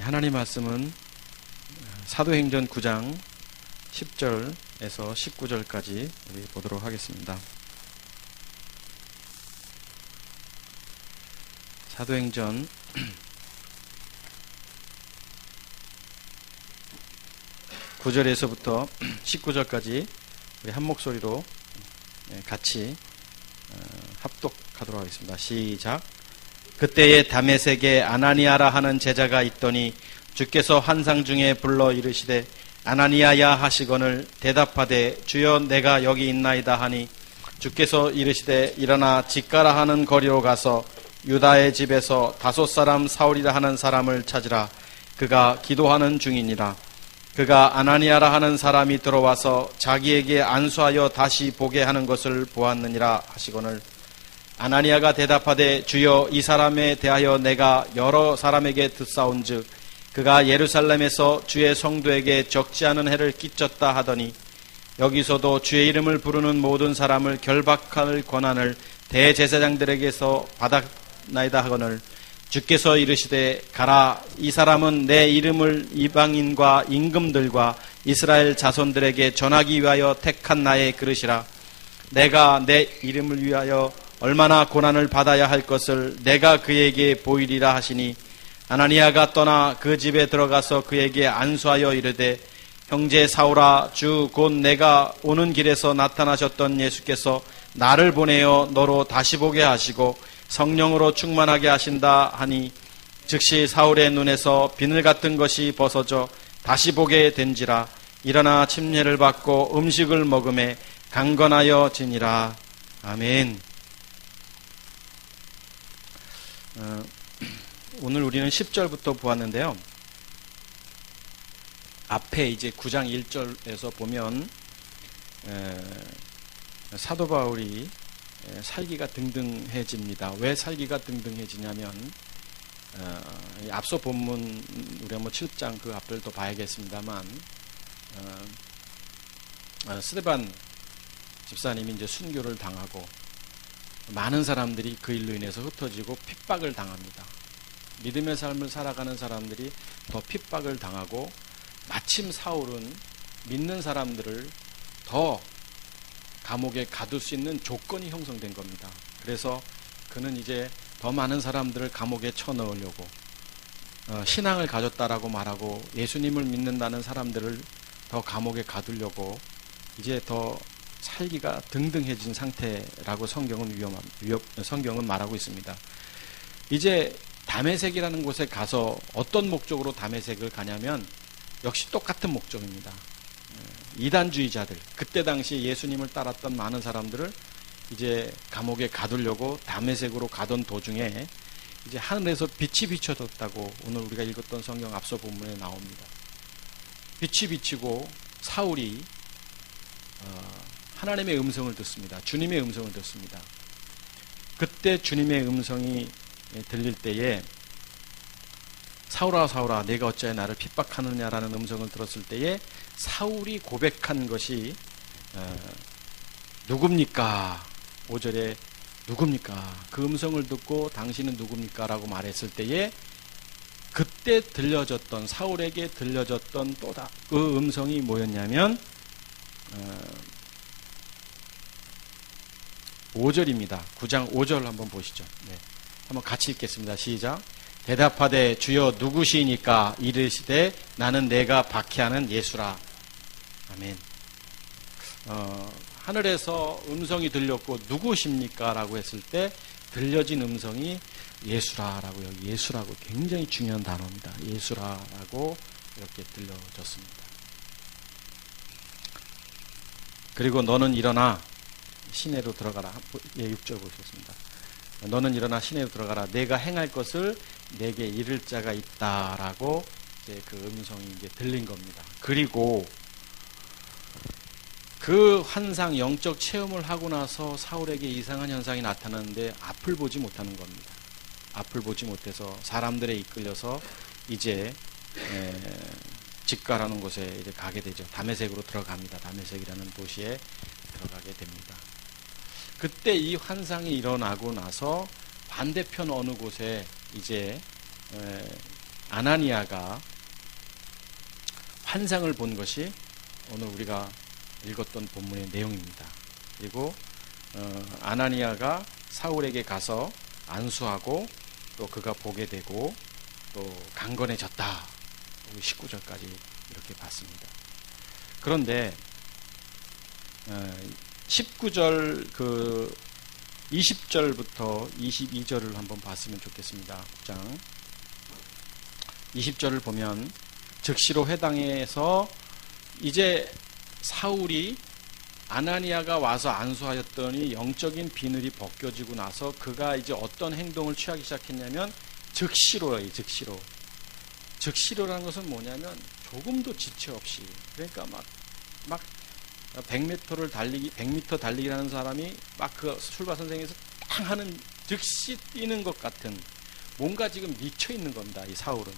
하나님 말씀은 사도행전 9장 10절에서 19절까지 우리 보도록 하겠습니다. 사도행전 9절에서부터 19절까지 우리 한 목소리로 같이 합독하도록 하겠습니다. 시작. 그때에 다메섹에 아나니아라 하는 제자가 있더니 주께서 환상 중에 불러 이르시되 아나니아야 하시거늘 대답하되 주여 내가 여기 있나이다 하니 주께서 이르시되 일어나 직가라 하는 거리로 가서 유다의 집에서 5 사람 사울이라 하는 사람을 찾으라. 그가 기도하는 중이니라. 그가 아나니아라 하는 사람이 들어와서 자기에게 안수하여 다시 보게 하는 것을 보았느니라 하시거늘 아나니아가 대답하되 주여 이 사람에 대하여 내가 여러 사람에게 듣사온즉 그가 예루살렘에서 주의 성도에게 적지 않은 해를 끼쳤다 하더니 여기서도 주의 이름을 부르는 모든 사람을 결박할 권한을 대제사장들에게서 받았나이다 하거늘 주께서 이르시되 가라. 이 사람은 내 이름을 이방인과 임금들과 이스라엘 자손들에게 전하기 위하여 택한 나의 그릇이라. 내가 내 이름을 위하여 얼마나 고난을 받아야 할 것을 내가 그에게 보이리라 하시니 아나니아가 떠나 그 집에 들어가서 그에게 안수하여 이르되 형제 사울아 주 곧 내가 오는 길에서 나타나셨던 예수께서 나를 보내어 너로 다시 보게 하시고 성령으로 충만하게 하신다 하니 즉시 사울의 눈에서 비늘 같은 것이 벗어져 다시 보게 된지라. 일어나 침례를 받고 음식을 먹음에 강건하여 지니라. 아멘. 오늘 우리는 10절부터 보았는데요. 앞에 이제 9장 1절에서 보면 사도 바울이 살기가 등등해집니다. 왜 살기가 등등해지냐면 앞서 본문 우리 한번 7장 그 앞을 또 봐야겠습니다만 스데반 집사님이 이제 순교를 당하고 많은 사람들이 그 일로 인해서 흩어지고 핍박을 당합니다. 믿음의 삶을 살아가는 사람들이 더 핍박을 당하고 마침 사울은 믿는 사람들을 더 감옥에 가둘 수 있는 조건이 형성된 겁니다. 그래서 그는 이제 더 많은 사람들을 감옥에 쳐넣으려고 신앙을 가졌다라고 말하고 예수님을 믿는다는 사람들을 더 감옥에 가두려고 이제 더 살기가 등등해진 상태라고 성경은 말하고 있습니다. 이제 다메섹이라는 곳에 가서 어떤 목적으로 다메섹을 가냐면 역시 똑같은 목적입니다. 이단주의자들, 그때 당시 예수님을 따랐던 많은 사람들을 이제 감옥에 가두려고 다메섹으로 가던 도중에 이제 하늘에서 빛이 비춰졌다고 오늘 우리가 읽었던 성경 앞서 본문에 나옵니다. 빛이 비치고 사울이 하나님의 음성을 듣습니다. 주님의 음성을 듣습니다. 그때 주님의 음성이 들릴 때에 사울아 사울아 내가 어찌하여 나를 핍박하느냐라는 음성을 들었을 때에 사울이 고백한 것이 누굽니까? 5절에 누굽니까? 그 음성을 듣고 당신은 누굽니까? 라고 말했을 때에 그때 들려졌던 사울에게 들려졌던 또다 그 음성이 뭐였냐면 5절입니다. 9장 5절 한번 보시죠. 네. 한번 같이 읽겠습니다. 시작. 대답하되 주여 누구시니까? 이르시되 나는 내가 박해하는 예수라. 아멘. 하늘에서 음성이 들렸고 누구십니까? 라고 했을 때 들려진 음성이 예수라라고 여기 예수라고 굉장히 중요한 단어입니다. 예수라라고 이렇게 들려졌습니다. 그리고 너는 일어나 시내로 들어가라. 6절 보시겠습니다. 너는 일어나 시내로 들어가라. 내가 행할 것을 내게 이를 자가 있다라고 이제 그 음성이 이제 들린 겁니다. 그리고 그 환상 영적 체험을 하고 나서 사울에게 이상한 현상이 나타나는데 앞을 보지 못하는 겁니다. 앞을 보지 못해서 사람들에 이끌려서 이제 직가라는 곳에 이제 가게 되죠. 다메섹으로 들어갑니다. 다메섹이라는 도시에 들어가게 됩니다. 그때 이 환상이 일어나고 나서 반대편 어느 곳에 이제 아나니아가 환상을 본 것이 오늘 우리가 읽었던 본문의 내용입니다. 그리고 아나니아가 사울에게 가서 안수하고 또 그가 보게 되고 또 강건해졌다. 19절까지 이렇게 봤습니다. 그런데 19절 20절부터 22절을 한번 봤으면 좋겠습니다. 9장 20절을 보면 즉시로 회당에서 이제 사울이 아나니아가 와서 안수하였더니 영적인 비늘이 벗겨지고 나서 그가 이제 어떤 행동을 취하기 시작했냐면 즉시로예요. 즉시로라는 것은 뭐냐면 조금도 지체 없이, 그러니까 막 100m 달리기라는 사람이 막 그 출발 선생에서 딱 하는 즉시 뛰는 것 같은, 뭔가 지금 미쳐 있는 겁니다. 이 사울은.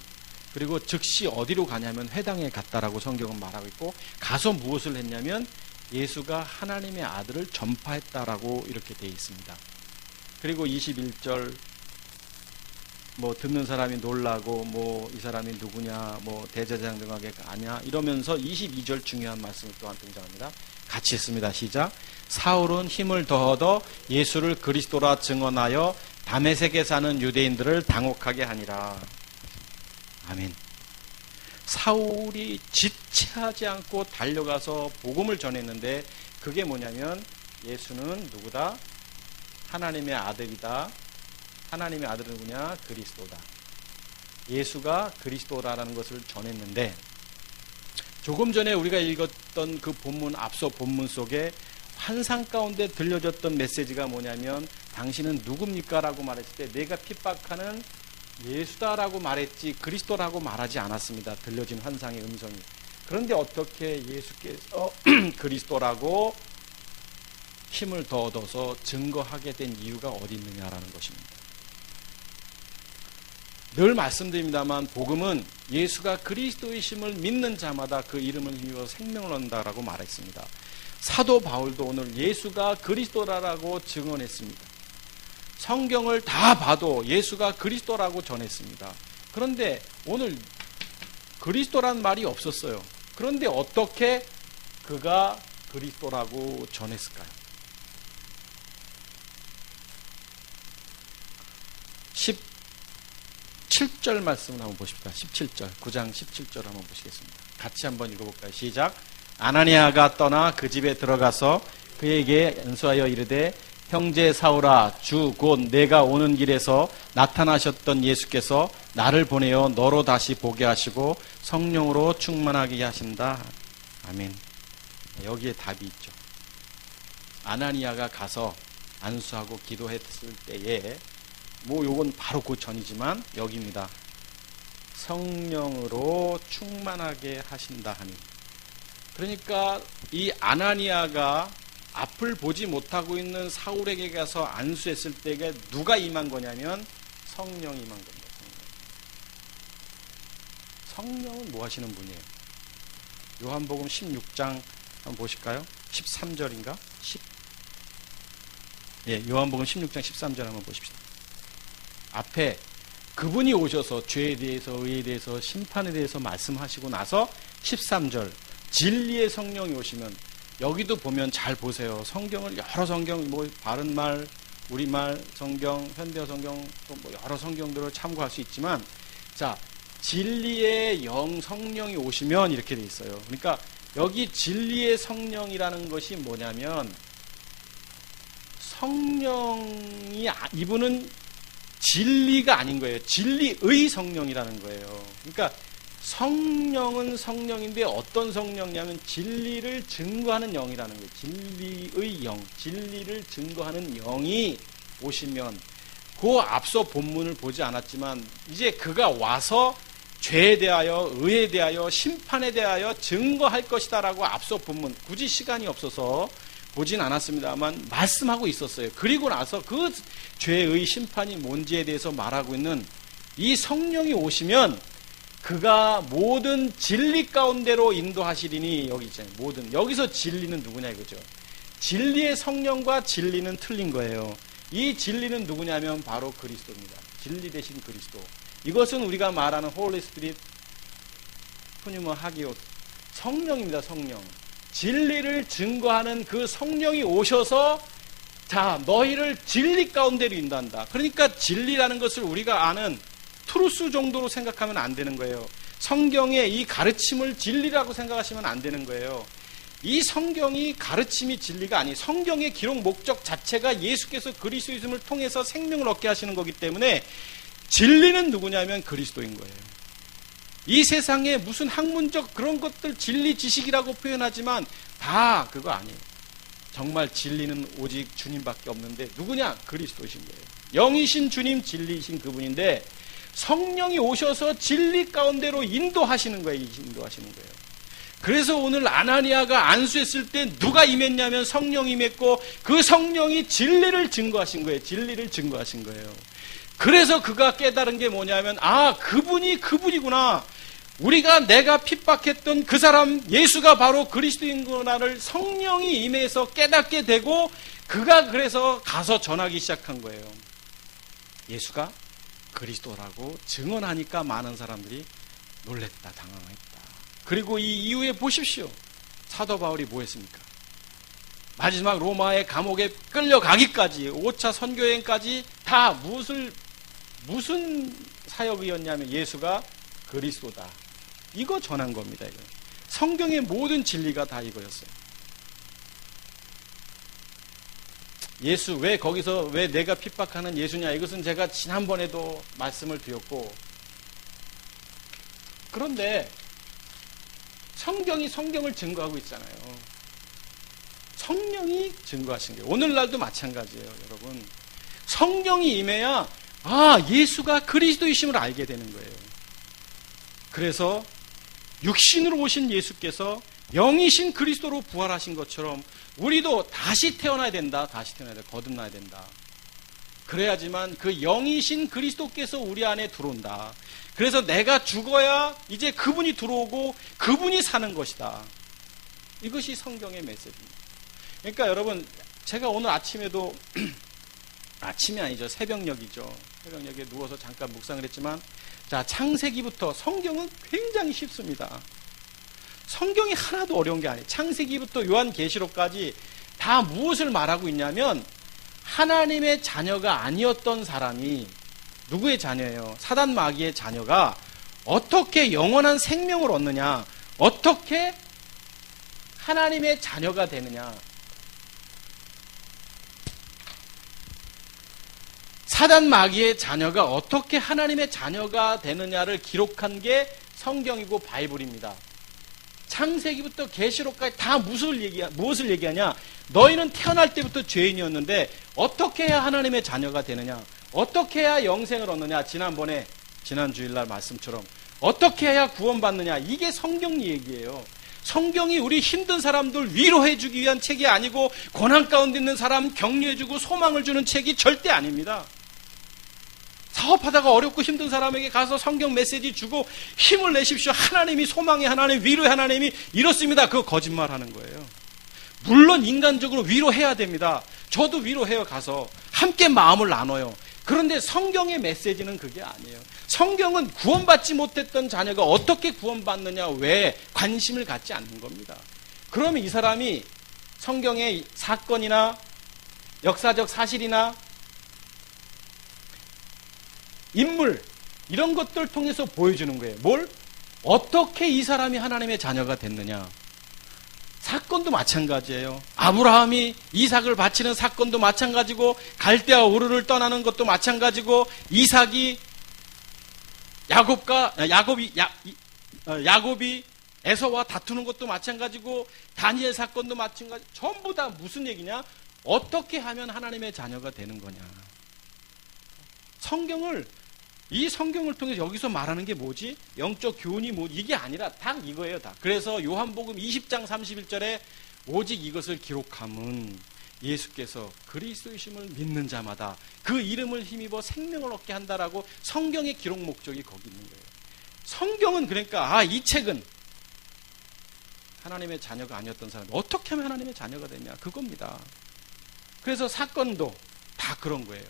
그리고 즉시 어디로 가냐면 회당에 갔다라고 성경은 말하고 있고, 가서 무엇을 했냐면 예수가 하나님의 아들을 전파했다라고 이렇게 되어 있습니다. 그리고 21절 듣는 사람이 놀라고 이 사람이 누구냐, 대제사장 등에게 아냐 이러면서 22절 중요한 말씀이 또한 등장합니다. 같이 읽습니다. 시작. 사울은 힘을 더 얻어 예수를 그리스도라 증언하여 다메섹에 사는 유대인들을 당혹하게 하니라. 아멘. 사울이 지체하지 않고 달려가서 복음을 전했는데 그게 뭐냐면 예수는 누구다? 하나님의 아들이다. 하나님의 아들은 누구냐? 그리스도다. 예수가 그리스도라는 것을 전했는데, 조금 전에 우리가 읽었던 그 본문, 앞서 본문 속에 환상 가운데 들려졌던 메시지가 뭐냐면 당신은 누굽니까? 라고 말했을 때 내가 핍박하는 예수다라고 말했지 그리스도라고 말하지 않았습니다. 들려진 환상의 음성이. 그런데 어떻게 예수께서 그리스도라고 힘을 더 얻어서 증거하게 된 이유가 어디 있느냐라는 것입니다. 늘 말씀드립니다만 복음은 예수가 그리스도이심을 믿는 자마다 그 이름을 힘입어 생명을 얻는다라고 말했습니다. 사도 바울도 오늘 예수가 그리스도라고 증언했습니다. 성경을 다 봐도 예수가 그리스도라고 전했습니다. 그런데 오늘 그리스도란 말이 없었어요. 그런데 어떻게 그가 그리스도라고 전했을까요? 17절 말씀을 한번 보십시다. 17절, 9장 17절 한번 보시겠습니다. 같이 한번 읽어볼까요? 시작. 아나니아가 떠나 그 집에 들어가서 그에게 연수하여 이르되 형제 사울아, 주 곧 내가 오는 길에서 나타나셨던 예수께서 나를 보내어 너로 다시 보게 하시고 성령으로 충만하게 하신다. 아멘. 여기에 답이 있죠. 아나니아가 가서 안수하고 기도했을 때에 요건 바로 그 전이지만 여기입니다. 성령으로 충만하게 하신다 하니. 그러니까 이 아나니아가 앞을 보지 못하고 있는 사울에게 가서 안수했을 때에 누가 임한 거냐면 성령이 임한 겁니다. 성령은 뭐 하시는 분이에요? 요한복음 16장 한번 보실까요? 13절인가? 요한복음 16장 13절 한번 보십시다. 앞에 그분이 오셔서 죄에 대해서, 의에 대해서, 심판에 대해서 말씀하시고 나서 13절 진리의 성령이 오시면, 여기도 보면 잘 보세요. 성경을 여러 성경, 바른말, 우리말 성경, 현대어 성경, 또 여러 성경들을 참고할 수 있지만, 자, 진리의 영 성령이 오시면 이렇게 돼 있어요. 그러니까 여기 진리의 성령이라는 것이 뭐냐면 이분은 진리가 아닌 거예요. 진리의 성령이라는 거예요. 그러니까 성령은 성령인데 어떤 성령이냐면 진리를 증거하는 영이라는 거예요. 진리의 영, 진리를 증거하는 영이 오시면, 그 앞서 본문을 보지 않았지만 이제 그가 와서 죄에 대하여, 의에 대하여, 심판에 대하여 증거할 것이다라고 앞서 본문, 굳이 시간이 없어서 보진 않았습니다만 말씀하고 있었어요. 그리고 나서 그 죄의 심판이 뭔지에 대해서 말하고 있는 이 성령이 오시면 그가 모든 진리 가운데로 인도하시리니, 여기 있잖아요. 여기서 진리는 누구냐 이거죠. 진리의 성령과 진리는 틀린 거예요. 이 진리는 누구냐면 바로 그리스도입니다. 진리 대신 그리스도. 이것은 우리가 말하는 홀리 스피릿 푸뉴머 하기오, 성령입니다. 성령. 진리를 증거하는 그 성령이 오셔서 자, 너희를 진리 가운데로 인도한다. 그러니까 진리라는 것을 우리가 아는 트루스 정도로 생각하면 안 되는 거예요. 성경의 이 가르침을 진리라고 생각하시면 안 되는 거예요. 이 성경이 가르침이 진리가 아니, 성경의 기록 목적 자체가 예수께서 그리스도이심을 통해서 생명을 얻게 하시는 거기 때문에 진리는 누구냐면 그리스도인 거예요. 이 세상에 무슨 학문적 그런 것들 진리 지식이라고 표현하지만 다 그거 아니에요. 정말 진리는 오직 주님밖에 없는데 누구냐? 그리스도이신 거예요. 영이신 주님, 진리이신 그분인데 성령이 오셔서 진리 가운데로 인도하시는 거예요. 인도하시는 거예요. 그래서 오늘 아나니아가 안수했을 때 누가 임했냐면 성령이 임했고 그 성령이 진리를 증거하신 거예요. 진리를 증거하신 거예요. 그래서 그가 깨달은 게 뭐냐면 아, 그분이 그분이구나. 내가 핍박했던 그 사람 예수가 바로 그리스도인구나를 성령이 임해서 깨닫게 되고 그가 그래서 가서 전하기 시작한 거예요. 예수가 그리스도라고 증언하니까 많은 사람들이 놀랬다, 당황했다. 그리고 이 이후에 보십시오. 사도 바울이 뭐 했습니까? 마지막 로마의 감옥에 끌려가기까지 5차 선교여행까지 다 무슨 사역이었냐면 예수가 그리스도다. 이거 전한 겁니다. 이거. 성경의 모든 진리가 다 이거였어요. 예수 왜 거기서 왜 내가 핍박하는 예수냐? 이것은 제가 지난번에도 말씀을 드렸고 그런데 성경이 성경을 증거하고 있잖아요. 성령이 증거하신 거예요. 오늘날도 마찬가지예요, 여러분. 성령이 임해야 예수가 그리스도이심을 알게 되는 거예요. 그래서 육신으로 오신 예수께서 영이신 그리스도로 부활하신 것처럼 우리도 다시 태어나야 된다. 다시 태어나야 된다. 거듭나야 된다. 그래야지만 그 영이신 그리스도께서 우리 안에 들어온다. 그래서 내가 죽어야 이제 그분이 들어오고 그분이 사는 것이다. 이것이 성경의 메시지입니다. 그러니까 여러분, 제가 오늘 아침에도 아침이 아니죠. 새벽녘이죠. 새벽녘에 누워서 잠깐 묵상을 했지만 자, 창세기부터 성경은 굉장히 쉽습니다. 성경이 하나도 어려운 게 아니에요. 창세기부터 요한계시록까지 다 무엇을 말하고 있냐면 하나님의 자녀가 아니었던 사람이 누구의 자녀예요? 사단 마귀의 자녀가 어떻게 영원한 생명을 얻느냐? 어떻게 하나님의 자녀가 되느냐? 사단 마귀의 자녀가 어떻게 하나님의 자녀가 되느냐를 기록한 게 성경이고 바이블입니다. 창세기부터 계시록까지 다 무엇을 얘기하냐? 너희는 태어날 때부터 죄인이었는데 어떻게 해야 하나님의 자녀가 되느냐? 어떻게 해야 영생을 얻느냐? 지난 주일날 말씀처럼 어떻게 해야 구원받느냐? 이게 성경 얘기예요. 성경이 우리 힘든 사람들 위로해주기 위한 책이 아니고 고난 가운데 있는 사람 격려해주고 소망을 주는 책이 절대 아닙니다. 사업하다가 어렵고 힘든 사람에게 가서 성경 메시지 주고 힘을 내십시오. 하나님이 소망의 하나님, 위로의 하나님이 이렇습니다. 그거 거짓말하는 거예요. 물론 인간적으로 위로해야 됩니다. 저도 위로해요. 가서 함께 마음을 나눠요. 그런데 성경의 메시지는 그게 아니에요. 성경은 구원받지 못했던 자녀가 어떻게 구원받느냐 왜 관심을 갖지 않는 겁니다. 그러면 이 사람이 성경의 사건이나 역사적 사실이나 인물 이런 것들 통해서 보여주는 거예요. 뭘? 어떻게 이 사람이 하나님의 자녀가 됐느냐. 사건도 마찬가지예요. 아브라함이 이삭을 바치는 사건도 마찬가지고 갈대아 우르를 떠나는 것도 마찬가지고 이삭이 야곱이 에서와 다투는 것도 마찬가지고 다니엘 사건도 마찬가지. 전부 다 무슨 얘기냐? 어떻게 하면 하나님의 자녀가 되는 거냐. 이 성경을 통해서 여기서 말하는 게 뭐지? 영적 교훈이 뭐 이게 아니라 다 이거예요. 다. 그래서 요한복음 20장 31절에 오직 이것을 기록함은 예수께서 그리스도이심을 믿는 자마다 그 이름을 힘입어 생명을 얻게 한다라고 성경의 기록 목적이 거기 있는 거예요. 성경은 그러니까 이 책은 하나님의 자녀가 아니었던 사람이 어떻게 하면 하나님의 자녀가 되냐 그겁니다. 그래서 사건도 다 그런 거예요.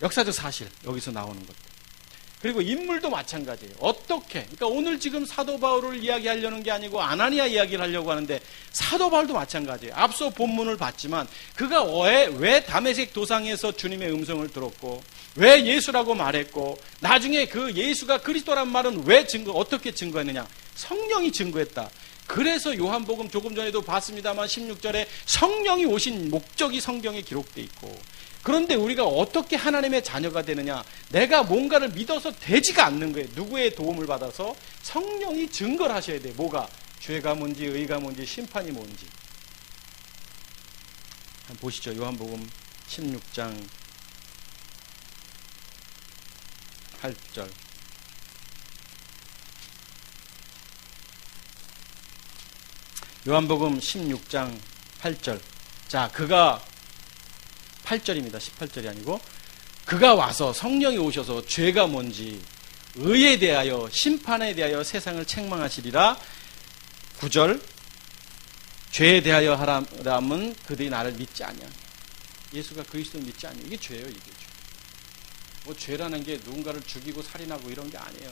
역사적 사실 여기서 나오는 것들. 그리고 인물도 마찬가지예요. 어떻게? 그러니까 오늘 지금 사도 바울을 이야기하려는 게 아니고 아나니아 이야기를 하려고 하는데 사도 바울도 마찬가지예요. 앞서 본문을 봤지만 그가 왜 다메섹 도상에서 주님의 음성을 들었고 왜 예수라고 말했고 나중에 그 예수가 그리스도란 말은 어떻게 증거했느냐? 성령이 증거했다. 그래서 요한복음 조금 전에도 봤습니다만 16절에 성령이 오신 목적이 성경에 기록되어 있고, 그런데 우리가 어떻게 하나님의 자녀가 되느냐? 내가 뭔가를 믿어서 되지가 않는 거예요. 누구의 도움을 받아서? 성령이 증거를 하셔야 돼요. 뭐가? 죄가 뭔지 의가 뭔지 심판이 뭔지. 한번 보시죠. 요한복음 16장 8절. 요한복음 16장 8절. 자, 그가 8절입니다. 18절이 아니고 그가 와서 성령이 오셔서 죄가 뭔지 의에 대하여 심판에 대하여 세상을 책망하시리라. 9절. 죄에 대하여 하라면 그들이 나를 믿지 아니하니. 예수가 그리스도를 믿지 아니하니. 이게 죄예요. 이게 죄. 뭐 죄라는 게 누군가를 죽이고 살인하고 이런 게 아니에요.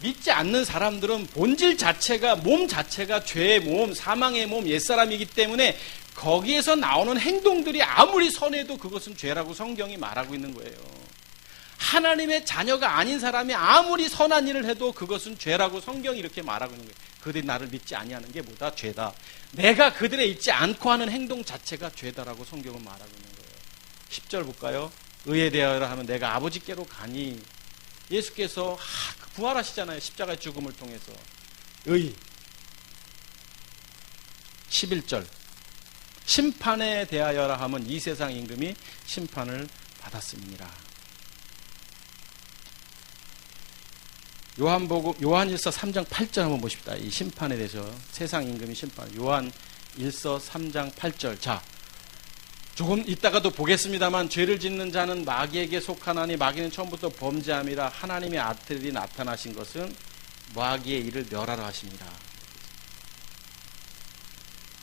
믿지 않는 사람들은 본질 자체가, 몸 자체가 죄의 몸, 사망의 몸, 옛사람이기 때문에 거기에서 나오는 행동들이 아무리 선해도 그것은 죄라고 성경이 말하고 있는 거예요. 하나님의 자녀가 아닌 사람이 아무리 선한 일을 해도 그것은 죄라고 성경이 이렇게 말하고 있는 거예요. 그들이 나를 믿지 아니하는 게 뭐다? 죄다. 내가 그들에 있지 않고 하는 행동 자체가 죄다라고 성경은 말하고 있는 거예요. 10절 볼까요? 의에 대하여 하면 내가 아버지께로 가니. 예수께서 부활하시잖아요. 십자가의 죽음을 통해서. 의. 11절. 심판에 대하여라 하면 이 세상 임금이 심판을 받았습니다. 요한일서 3장 8절 한번 보십시다. 이 심판에 대해서 세상 임금이 심판. 요한일서 3장 8절. 자, 조금 이따가도 보겠습니다만 죄를 짓는 자는 마귀에게 속하나니 마귀는 처음부터 범죄함이라 하나님의 아들이 나타나신 것은 마귀의 일을 멸하라 하십니다.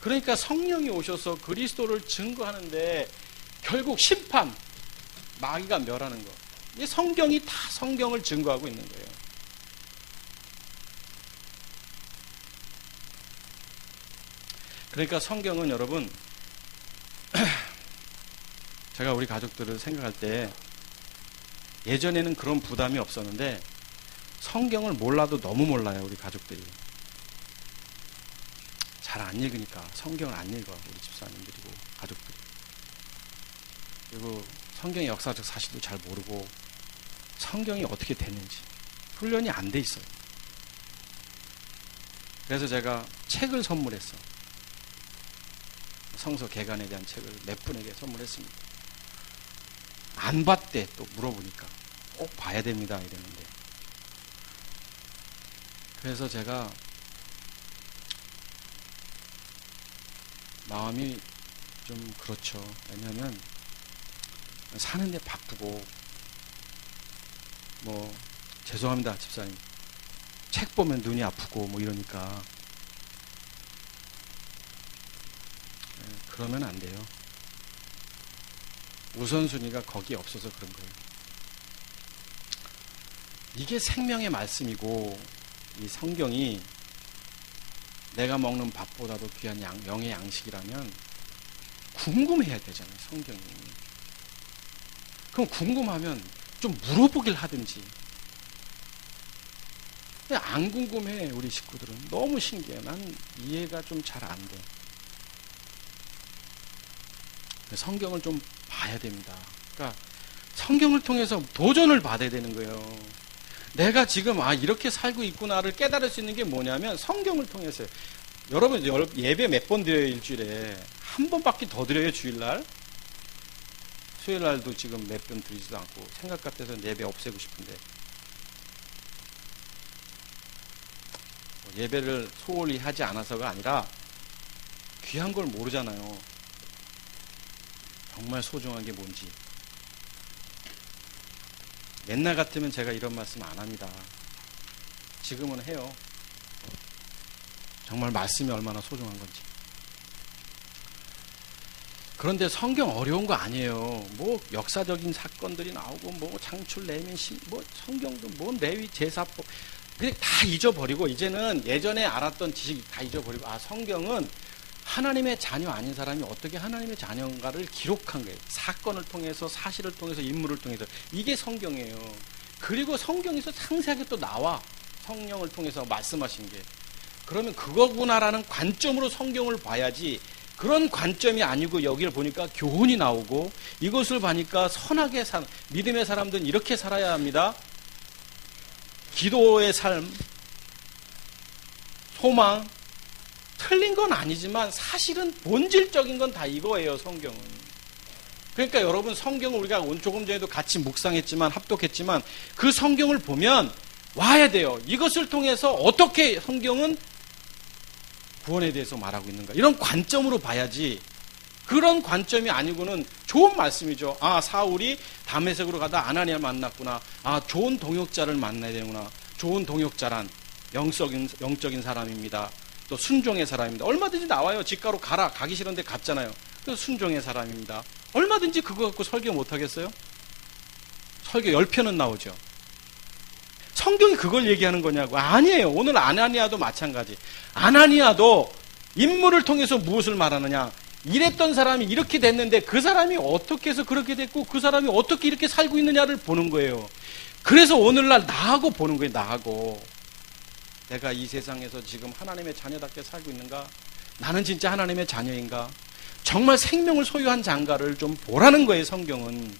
그러니까 성령이 오셔서 그리스도를 증거하는데 결국 심판, 마귀가 멸하는 것. 이 성경이 다 성경을 증거하고 있는 거예요. 그러니까 성경은 여러분, 제가 우리 가족들을 생각할 때 예전에는 그런 부담이 없었는데 성경을 몰라도 너무 몰라요. 우리 가족들이 잘 안 읽으니까. 성경을 안 읽어 우리 집사님들이고 가족들이. 그리고 성경의 역사적 사실도 잘 모르고 성경이 어떻게 됐는지 훈련이 안 돼 있어요. 그래서 제가 책을 선물했어. 성서 개관에 대한 책을 몇 분에게 선물했습니다. 안 봤대. 또 물어보니까 꼭 봐야 됩니다 이랬는데, 그래서 제가 마음이 좀 그렇죠. 왜냐하면 사는데 바쁘고, 뭐 죄송합니다 집사님, 책 보면 눈이 아프고 뭐 이러니까 그러면 안 돼요. 우선순위가 거기에 없어서 그런 거예요. 이게 생명의 말씀이고, 이 성경이 내가 먹는 밥보다도 귀한 영의 양식이라면 궁금해야 되잖아요. 성경이. 그럼 궁금하면 좀 물어보길 하든지. 안 궁금해. 우리 식구들은 너무 신기해. 난 이해가 좀 잘 안 돼. 성경을 좀 봐야 됩니다. 그러니까 성경을 통해서 도전을 받아야 되는 거예요. 내가 지금 이렇게 살고 있구나를 깨달을 수 있는 게 뭐냐면 성경을 통해서요. 여러분 예배 몇 번 드려요? 일주일에 한 번밖에 더 드려요? 주일날? 수요일날도 지금 몇 번 드리지도 않고 생각 같아서 예배 없애고 싶은데, 예배를 소홀히 하지 않아서가 아니라 귀한 걸 모르잖아요. 정말 소중한 게 뭔지. 옛날 같으면 제가 이런 말씀 안 합니다. 지금은 해요. 정말 말씀이 얼마나 소중한 건지. 그런데 성경 어려운 거 아니에요. 뭐 역사적인 사건들이 나오고 뭐 장출 내민 뭐 성경도 뭐 레위 제사법 그냥 다 잊어버리고 이제는 예전에 알았던 지식 다 잊어버리고 성경은 하나님의 자녀 아닌 사람이 어떻게 하나님의 자녀인가를 기록한 거예요. 사건을 통해서 사실을 통해서 인물을 통해서 이게 성경이에요. 그리고 성경에서 상세하게 또 나와 성령을 통해서 말씀하신 게 그러면 그거구나라는 관점으로 성경을 봐야지 그런 관점이 아니고 여기를 보니까 교훈이 나오고 이것을 보니까 선하게 믿음의 사람들은 이렇게 살아야 합니다. 기도의 삶, 소망 틀린 건 아니지만 사실은 본질적인 건 다 이거예요. 성경은. 그러니까 여러분 성경을 우리가 조금 전에도 같이 묵상했지만 합독했지만 그 성경을 보면 와야 돼요. 이것을 통해서 어떻게 성경은 구원에 대해서 말하고 있는가 이런 관점으로 봐야지 그런 관점이 아니고는 좋은 말씀이죠. 사울이 다메섹으로 가다 아나니아를 만났구나. 좋은 동역자를 만나야 되구나. 좋은 동역자란 영적인 사람입니다. 또 순종의 사람입니다. 얼마든지 나와요. 집가로 가기 싫은데 갔잖아요. 그래서 순종의 사람입니다. 얼마든지 그거 갖고 설교 못 하겠어요? 설교 10편은 나오죠. 성경이 그걸 얘기하는 거냐고. 아니에요. 오늘 아나니아도 마찬가지. 아나니아도 인물을 통해서 무엇을 말하느냐. 이랬던 사람이 이렇게 됐는데 그 사람이 어떻게 해서 그렇게 됐고 그 사람이 어떻게 이렇게 살고 있느냐를 보는 거예요. 그래서 오늘날 나하고 보는 거예요. 나하고. 내가 이 세상에서 지금 하나님의 자녀답게 살고 있는가? 나는 진짜 하나님의 자녀인가? 정말 생명을 소유한 장가를 좀 보라는 거예요. 성경은.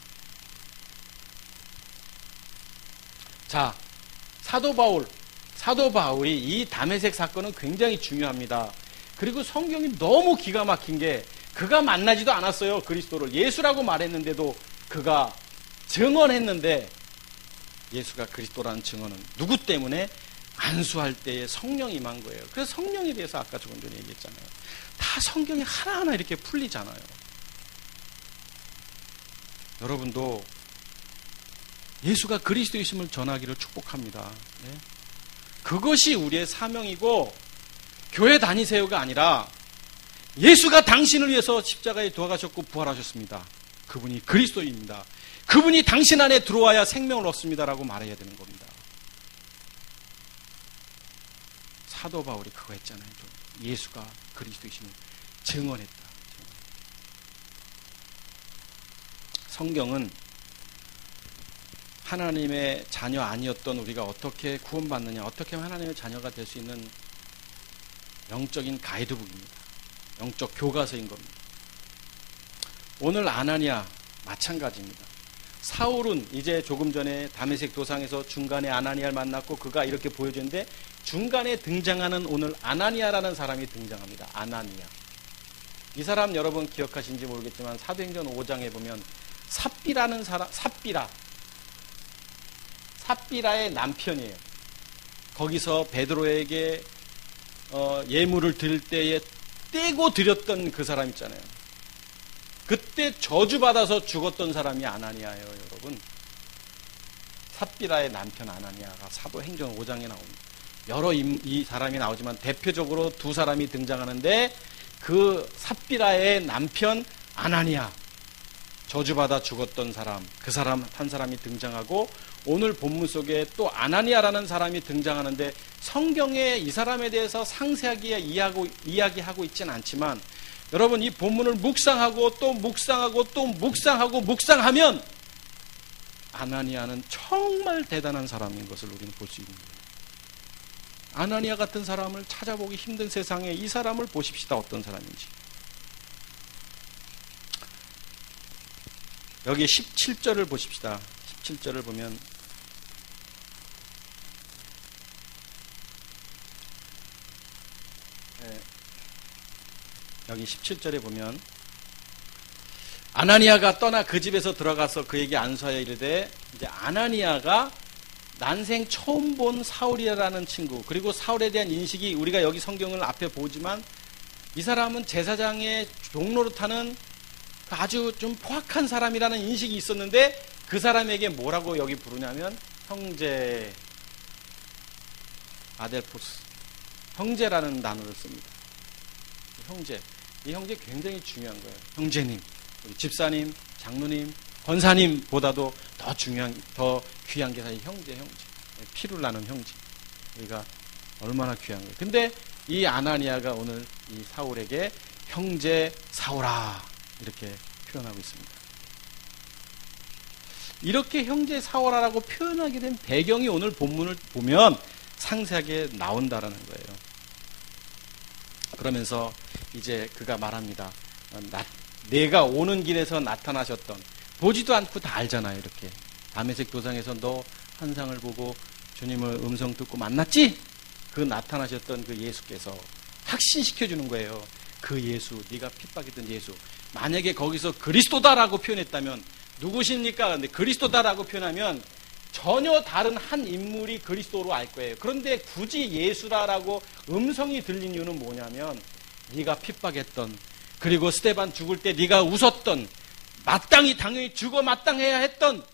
자, 사도 바울이 이 다메섹 사건은 굉장히 중요합니다. 그리고 성경이 너무 기가 막힌 게 그가 만나지도 않았어요. 그리스도를. 예수라고 말했는데도 그가 증언했는데 예수가 그리스도라는 증언은 누구 때문에? 안수할 때에 성령이 임한 거예요. 그래서 성령에 대해서 아까 조금 전에 얘기했잖아요. 다 성경이 하나하나 이렇게 풀리잖아요. 여러분도 예수가 그리스도이심을 전하기를 축복합니다. 네? 그것이 우리의 사명이고 교회 다니세요가 아니라 예수가 당신을 위해서 십자가에 돌아가셨고 부활하셨습니다. 그분이 그리스도입니다. 그분이 당신 안에 들어와야 생명을 얻습니다라고 말해야 되는 겁니다. 사도 바울이 그거 했잖아요. 예수가 그리스도이심을 증언했다. 성경은 하나님의 자녀 아니었던 우리가 어떻게 구원받느냐, 어떻게 하면 하나님의 자녀가 될 수 있는 영적인 가이드북입니다. 영적 교과서인 겁니다. 오늘 아나니아 마찬가지입니다. 사울은 이제 조금 전에 다메섹 도상에서 중간에 아나니아를 만났고 그가 이렇게 보여주는데 중간에 등장하는 오늘 아나니아라는 사람이 등장합니다. 아나니아. 이 사람 여러분 기억하신지 모르겠지만 사도행전 5장에 보면 삽비라는 사람, 삽비라의 남편이에요. 거기서 베드로에게 예물을 드릴 때에 떼고 드렸던 그 사람 있잖아요. 그때 저주받아서 죽었던 사람이 아나니아예요, 여러분. 삽비라의 남편 아나니아가 사도행전 5장에 나옵니다. 여러 이 사람이 나오지만 대표적으로 두 사람이 등장하는데 그 삽비라의 남편 아나니아, 저주받아 죽었던 사람, 그 사람 한 사람이 등장하고 오늘 본문 속에 또 아나니아라는 사람이 등장하는데 성경에 이 사람에 대해서 상세하게 이야기하고 있지는 않지만 여러분 이 본문을 묵상하고 또 묵상하고 또 묵상하고 묵상하면 아나니아는 정말 대단한 사람인 것을 우리는 볼 수 있는 거예요. 아나니아 같은 사람을 찾아보기 힘든 세상에 이 사람을 보십시다. 어떤 사람인지. 여기 17절을 보십시다. 17절을 보면 여기 17절에 보면 아나니아가 떠나 그 집에서 들어가서 그에게 안수하여 이르되 이제 아나니아가 난생 처음 본 사울이라는 친구 그리고 사울에 대한 인식이 우리가 여기 성경을 앞에 보지만 이 사람은 제사장의 종노릇하는 아주 좀 포악한 사람이라는 인식이 있었는데 그 사람에게 뭐라고 여기 부르냐면 형제 아델포스 형제라는 단어를 씁니다. 형제 이 형제 굉장히 중요한 거예요. 형제님 우리 집사님, 장로님, 권사님보다도 더 중요한, 더 귀한 게 사실 형제. 피를 나눈 형제. 우리가 얼마나 귀한 거예요. 근데 이 아나니아가 오늘 이 사울에게 형제 사울아 이렇게 표현하고 있습니다. 이렇게 형제 사울아라고 표현하게 된 배경이 오늘 본문을 보면 상세하게 나온다라는 거예요. 그러면서 이제 그가 말합니다. 내가 오는 길에서 나타나셨던, 보지도 않고 다 알잖아요. 이렇게 다메섹 도상에서 너 환상을 보고 주님을 음성 듣고 만났지? 그 나타나셨던 그 예수께서 확신시켜 주는 거예요. 그 예수, 네가 핍박했던 예수. 만약에 거기서 그리스도다라고 표현했다면 누구십니까? 근데 그리스도다라고 표현하면 전혀 다른 한 인물이 그리스도로 알 거예요. 그런데 굳이 예수라라고 음성이 들린 이유는 뭐냐면 네가 핍박했던, 그리고 스데반 죽을 때 네가 웃었던, 마땅히 당연히 죽어 마땅해야 했던,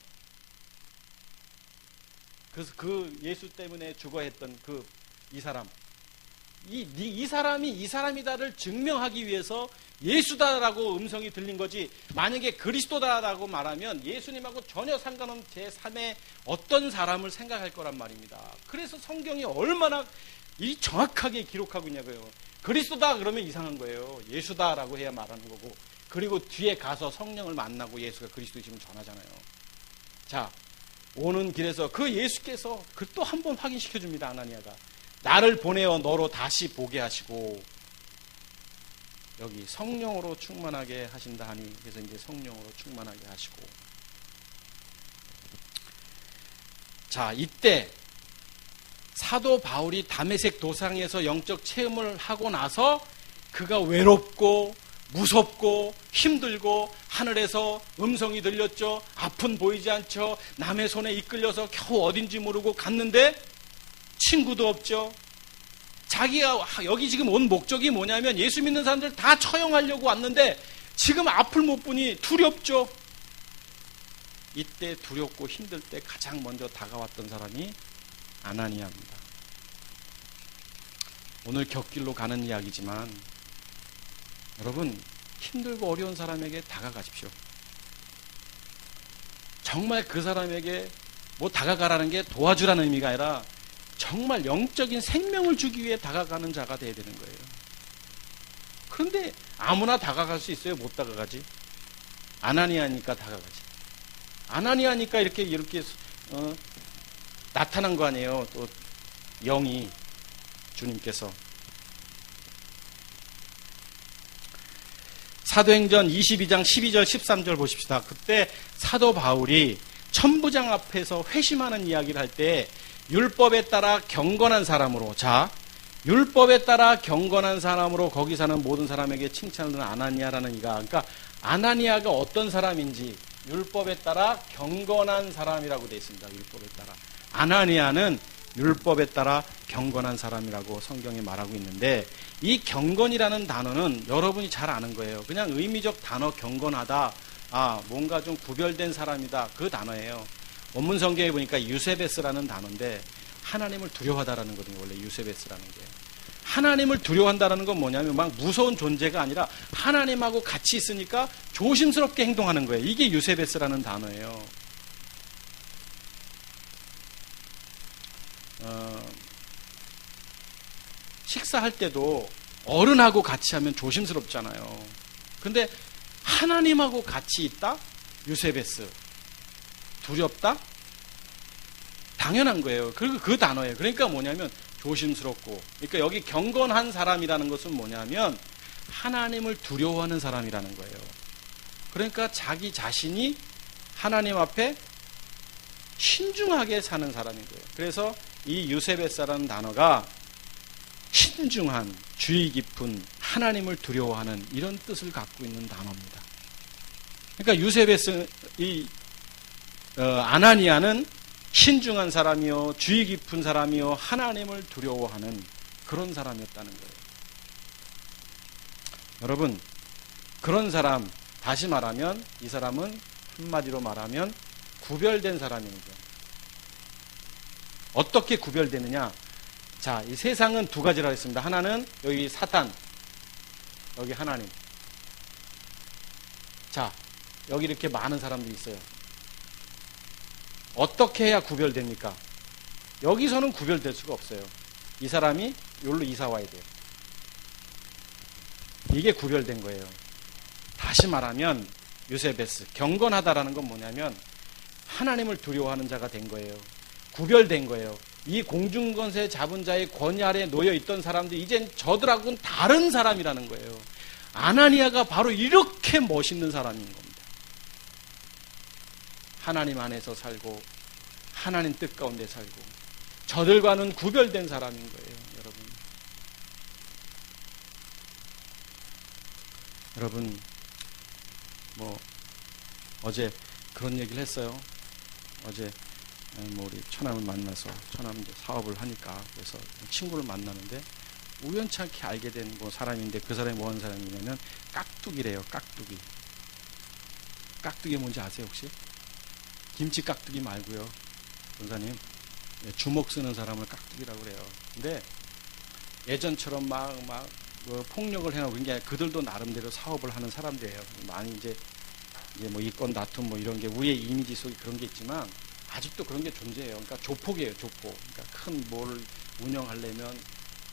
그래서 그 예수 때문에 죽어야 했던 이 사람, 이 사람이 이 사람이다를 증명하기 위해서 예수다라고 음성이 들린 거지, 만약에 그리스도다라고 말하면 예수님하고 전혀 상관없는 제3의 어떤 사람을 생각할 거란 말입니다. 그래서 성경이 얼마나 이 정확하게 기록하고 있냐고요. 그리스도다 그러면 이상한 거예요. 예수다라고 해야 말하는 거고, 그리고 뒤에 가서 성령을 만나고 예수가 그리스도이심을 전하잖아요. 자, 오는 길에서 그 예수께서 그 또 한 번 확인시켜 줍니다. 아나니아가 나를 보내어 너로 다시 보게 하시고, 여기 성령으로 충만하게 하신다 하니, 그래서 이제 성령으로 충만하게 하시고. 자, 이때 사도 바울이 다메섹 도상에서 영적 체험을 하고 나서 그가 외롭고 무섭고 힘들고, 하늘에서 음성이 들렸죠. 앞은 보이지 않죠. 남의 손에 이끌려서 겨우 어딘지 모르고 갔는데 친구도 없죠. 자기가 여기 지금 온 목적이 뭐냐면 예수 믿는 사람들 다 처형하려고 왔는데 지금 앞을 못 보니 두렵죠. 이때 두렵고 힘들 때 가장 먼저 다가왔던 사람이 아나니아입니다. 오늘 곁길로 가는 이야기지만 여러분, 힘들고 어려운 사람에게 다가가십시오. 정말 그 사람에게 뭐 다가가라는 게 도와주라는 의미가 아니라 정말 영적인 생명을 주기 위해 다가가는 자가 되어야 되는 거예요. 그런데 아무나 다가갈 수 있어요? 못 다가가지. 아나니아니까 다가가지. 아나니아니까 이렇게 나타난 거 아니에요. 또 영이, 주님께서. 사도행전 22장 12절 13절 보십시다. 그때 사도 바울이 천부장 앞에서 회심하는 이야기를 할 때 율법에 따라 경건한 사람으로, 자, 율법에 따라 경건한 사람으로 거기 사는 모든 사람에게 칭찬을 듣는 아나니아라는 이가, 그러니까 아나니아가 어떤 사람인지 율법에 따라 경건한 사람이라고 되어 있습니다. 율법에 따라. 아나니아는 율법에 따라 경건한 사람이라고 성경에 말하고 있는데, 이 경건이라는 단어는 여러분이 잘 아는 거예요. 그냥 의미적 단어 경건하다, 뭔가 좀 구별된 사람이다, 그 단어예요. 원문 성경에 보니까 유세베스라는 단어인데 하나님을 두려워하다라는 거거든요. 원래 유세베스라는 게. 하나님을 두려워한다는 건 뭐냐면 막 무서운 존재가 아니라 하나님하고 같이 있으니까 조심스럽게 행동하는 거예요. 이게 유세베스라는 단어예요. 식사할 때도 어른하고 같이 하면 조심스럽잖아요. 근데 하나님하고 같이 있다? 유세베스. 두렵다? 당연한 거예요. 그리고 그 단어예요. 그러니까 뭐냐면 조심스럽고. 그러니까 여기 경건한 사람이라는 것은 뭐냐면 하나님을 두려워하는 사람이라는 거예요. 그러니까 자기 자신이 하나님 앞에 신중하게 사는 사람인 거예요. 그래서 이 유세베스라는 단어가 신중한, 주의 깊은, 하나님을 두려워하는 이런 뜻을 갖고 있는 단어입니다. 그러니까 유세베스, 아나니아는 신중한 사람이요, 주의 깊은 사람이요, 하나님을 두려워하는 그런 사람이었다는 거예요. 여러분, 그런 사람, 다시 말하면 이 사람은 한마디로 말하면 구별된 사람입니다. 어떻게 구별되느냐? 자, 이 세상은 두 가지라고 했습니다. 하나는 여기 사탄, 여기 하나님. 자, 여기 이렇게 많은 사람들이 있어요. 어떻게 해야 구별됩니까? 여기서는 구별될 수가 없어요. 이 사람이 여기로 이사 와야 돼요. 이게 구별된 거예요. 다시 말하면 유세베스, 경건하다라는 건 뭐냐면 하나님을 두려워하는 자가 된 거예요. 구별된 거예요. 이 공중권세 잡은 자의 권위 아래에 놓여 있던 사람들이 이젠 저들하고는 다른 사람이라는 거예요. 아나니아가 바로 이렇게 멋있는 사람인 겁니다. 하나님 안에서 살고 하나님 뜻 가운데 살고 저들과는 구별된 사람인 거예요. 여러분 뭐 어제 그런 얘기를 했어요. 어제 우리 처남을 만나서 처남 사업을 하니까 그래서 친구를 만나는데 우연치 않게 알게 된 사람인데 그 사람이 뭐 하는 사람이냐면 깍두기래요. 깍두기. 깍두기 뭔지 아세요 혹시? 김치 깍두기 말고요. 권사님, 주먹 쓰는 사람을 깍두기라고 그래요. 근데 예전처럼 막 폭력을 해나고 그런 게 아니라 그들도 나름대로 사업을 하는 사람들이에요. 많이 이제 뭐 이권 다툼 뭐 이런 게 우리의 이미지 속에 그런 게 있지만 아직도 그런 게 존재해요. 그러니까 조폭이에요, 조폭. 그러니까 큰 뭐를 운영하려면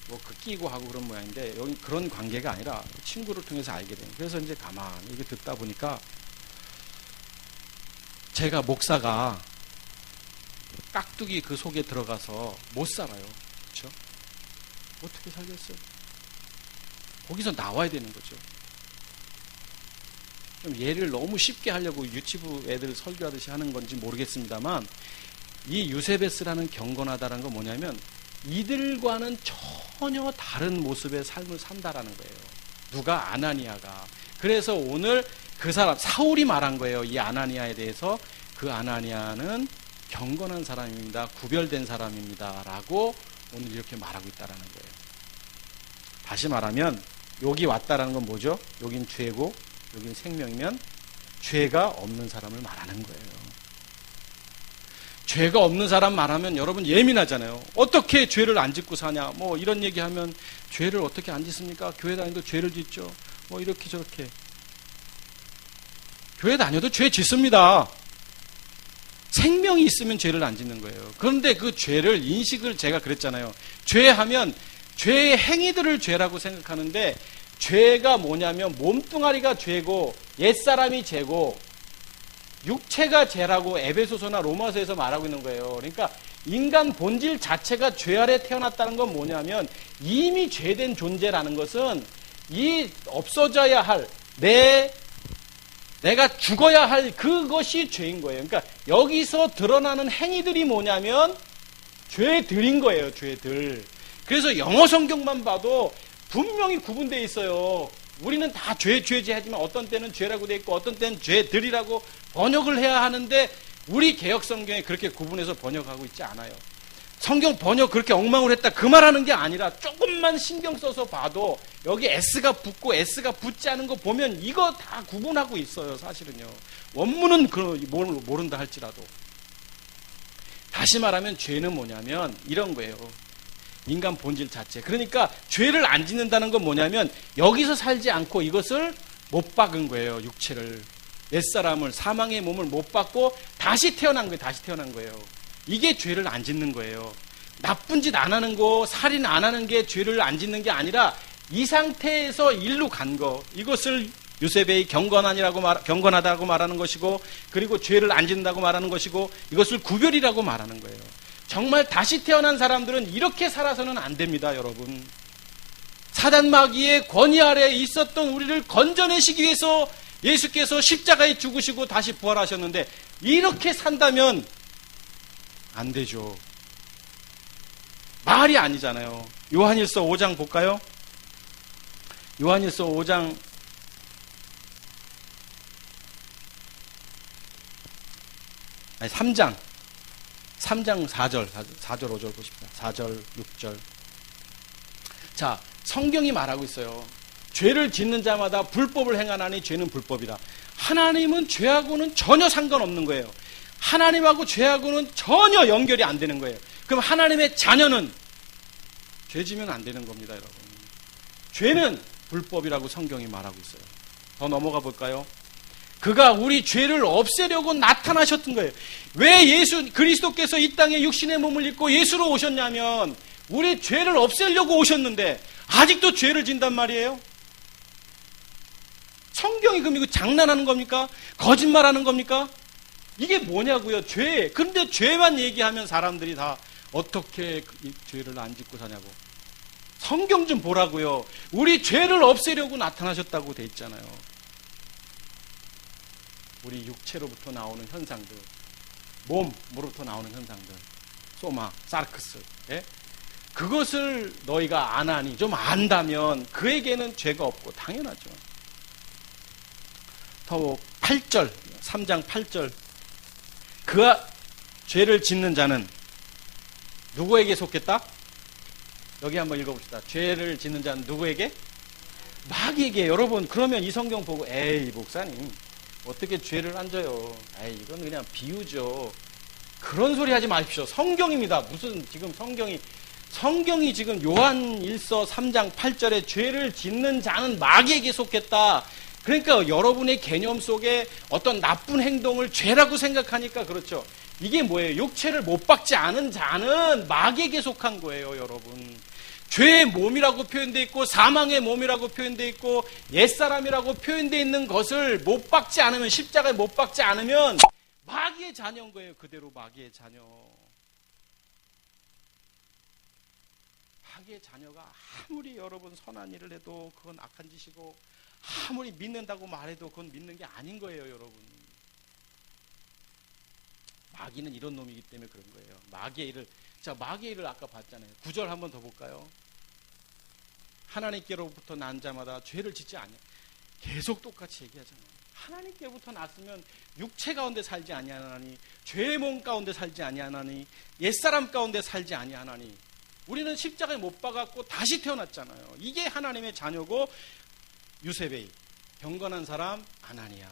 뭐 그 끼고 하고 그런 모양인데 여기 그런 관계가 아니라 친구를 통해서 알게 돼요. 그래서 이제 가만히 이렇게 듣다 보니까 제가 목사가 깍두기 그 속에 들어가서 못 살아요. 그렇죠? 어떻게 살겠어요? 거기서 나와야 되는 거죠. 좀 예를 너무 쉽게 하려고 유치부 애들 설교하듯이 하는 건지 모르겠습니다만 이 유세베스라는 경건하다라는 건 뭐냐면 이들과는 전혀 다른 모습의 삶을 산다라는 거예요. 누가? 아나니아가. 그래서 오늘 그 사람 사울이 말한 거예요. 이 아나니아에 대해서 그 아나니아는 경건한 사람입니다. 구별된 사람입니다. 라고 오늘 이렇게 말하고 있다라는 거예요. 다시 말하면 여기 왔다라는 건 뭐죠? 여긴 죄고 여긴 생명이면 죄가 없는 사람을 말하는 거예요. 죄가 없는 사람 말하면 여러분 예민하잖아요. 어떻게 죄를 안 짓고 사냐? 뭐 이런 얘기하면 죄를 어떻게 안 짓습니까? 교회 다니도 죄를 짓죠. 뭐 이렇게 저렇게. 교회 다녀도 죄 짓습니다. 생명이 있으면 죄를 안 짓는 거예요. 그런데 그 죄를 인식을 제가 그랬잖아요. 죄하면 죄의 행위들을 죄라고 생각하는데 죄가 뭐냐면 몸뚱아리가 죄고 옛사람이 죄고 육체가 죄라고 에베소서나 로마서에서 말하고 있는 거예요. 그러니까 인간 본질 자체가 죄 아래 태어났다는 건 뭐냐면 이미 죄된 존재라는 것은 이 없어져야 할 내가 죽어야 할 그것이 죄인 거예요. 그러니까 여기서 드러나는 행위들이 뭐냐면 죄들인 거예요. 죄들. 그래서 영어 성경만 봐도 분명히 구분되어 있어요. 우리는 다 죄지 하지만 어떤 때는 죄라고 되어 있고 어떤 때는 죄들이라고 번역을 해야 하는데 우리 개역 성경에 그렇게 구분해서 번역하고 있지 않아요. 성경 번역 그렇게 엉망을 했다 그 말하는 게 아니라 조금만 신경 써서 봐도 여기 S가 붙고 S가 붙지 않은 거 보면 이거 다 구분하고 있어요. 사실은요. 원문은 모른다 할지라도. 다시 말하면 죄는 뭐냐면 이런 거예요. 인간 본질 자체. 그러니까 죄를 안 짓는다는 건 뭐냐면 여기서 살지 않고 이것을 못 박은 거예요. 육체를. 옛사람을 사망의 몸을 못 박고 다시 태어난 거예요. 이게 죄를 안 짓는 거예요. 나쁜 짓 안 하는 거, 살인 안 하는 게 죄를 안 짓는 게 아니라 이 상태에서 일로 간 거. 이것을 요셉의 경건하다고 말하는 것이고 그리고 죄를 안 짓는다고 말하는 것이고 이것을 구별이라고 말하는 거예요. 정말 다시 태어난 사람들은 이렇게 살아서는 안 됩니다, 여러분. 사단 마귀의 권위 아래에 있었던 우리를 건져내시기 위해서 예수께서 십자가에 죽으시고 다시 부활하셨는데 이렇게 산다면 안 되죠. 말이 아니잖아요. 요한일서 5장 볼까요? 요한일서 5장 3장 4절 5절 보십시다. 4절 6절. 자, 성경이 말하고 있어요. 죄를 짓는 자마다 불법을 행하나니 죄는 불법이라. 하나님은 죄하고는 전혀 상관없는 거예요. 하나님하고 죄하고는 전혀 연결이 안 되는 거예요. 그럼 하나님의 자녀는 죄 지면 안 되는 겁니다, 여러분. 죄는 불법이라고 성경이 말하고 있어요. 더 넘어가 볼까요? 그가 우리 죄를 없애려고 나타나셨던 거예요. 왜 그리스도께서 이 땅에 육신의 몸을 입고 예수로 오셨냐면 우리 죄를 없애려고 오셨는데 아직도 죄를 진단 말이에요. 성경이 그럼 이거 장난하는 겁니까? 거짓말하는 겁니까? 이게 뭐냐고요? 죄. 그런데 죄만 얘기하면 사람들이 다 어떻게 이 죄를 안 짓고 사냐고. 성경 좀 보라고요. 우리 죄를 없애려고 나타나셨다고 돼 있잖아요. 우리 육체로부터 나오는 현상들, 몸으로부터 나오는 현상들, 소마, 사르크스, 예? 그것을 너희가 안 하니, 좀 안다면 그에게는 죄가 없고 당연하죠. 더 8절, 3장 8절. 그가 죄를 짓는 자는 누구에게 속했다? 여기 한번 읽어봅시다. 죄를 짓는 자는 누구에게? 마귀에게. 여러분, 그러면 이 성경 보고 에이 목사님 어떻게 죄를 안 져요? 에이 이건 그냥 비유죠. 그런 소리 하지 마십시오. 성경입니다. 무슨 지금 성경이 지금 요한 1서 3장 8절에 죄를 짓는 자는 마귀에게 속했다. 그러니까 여러분의 개념 속에 어떤 나쁜 행동을 죄라고 생각하니까 그렇죠. 이게 뭐예요? 육체를 못 박지 않은 자는 마귀에게 속한 거예요, 여러분. 죄의 몸이라고 표현되어 있고 사망의 몸이라고 표현되어 있고 옛사람이라고 표현되어 있는 것을 못 박지 않으면, 십자가에 못 박지 않으면 마귀의 자녀인 거예요. 그대로 마귀의 자녀. 마귀의 자녀가 아무리 여러분 선한 일을 해도 그건 악한 짓이고 아무리 믿는다고 말해도 그건 믿는 게 아닌 거예요, 여러분. 마귀는 이런 놈이기 때문에 그런 거예요. 마귀의 일을 아까 봤잖아요. 9절 한번 더 볼까요? 하나님께로부터 난 자마다 죄를 짓지 않냐. 계속 똑같이 얘기하잖아요. 하나님께로부터 났으면 육체 가운데 살지 아니하나니, 죄의 몸 가운데 살지 아니하나니, 옛사람 가운데 살지 아니하나니. 우리는 십자가에 못 박았고 다시 태어났잖아요. 이게 하나님의 자녀고, 유세베이, 경건한 사람 아나니아.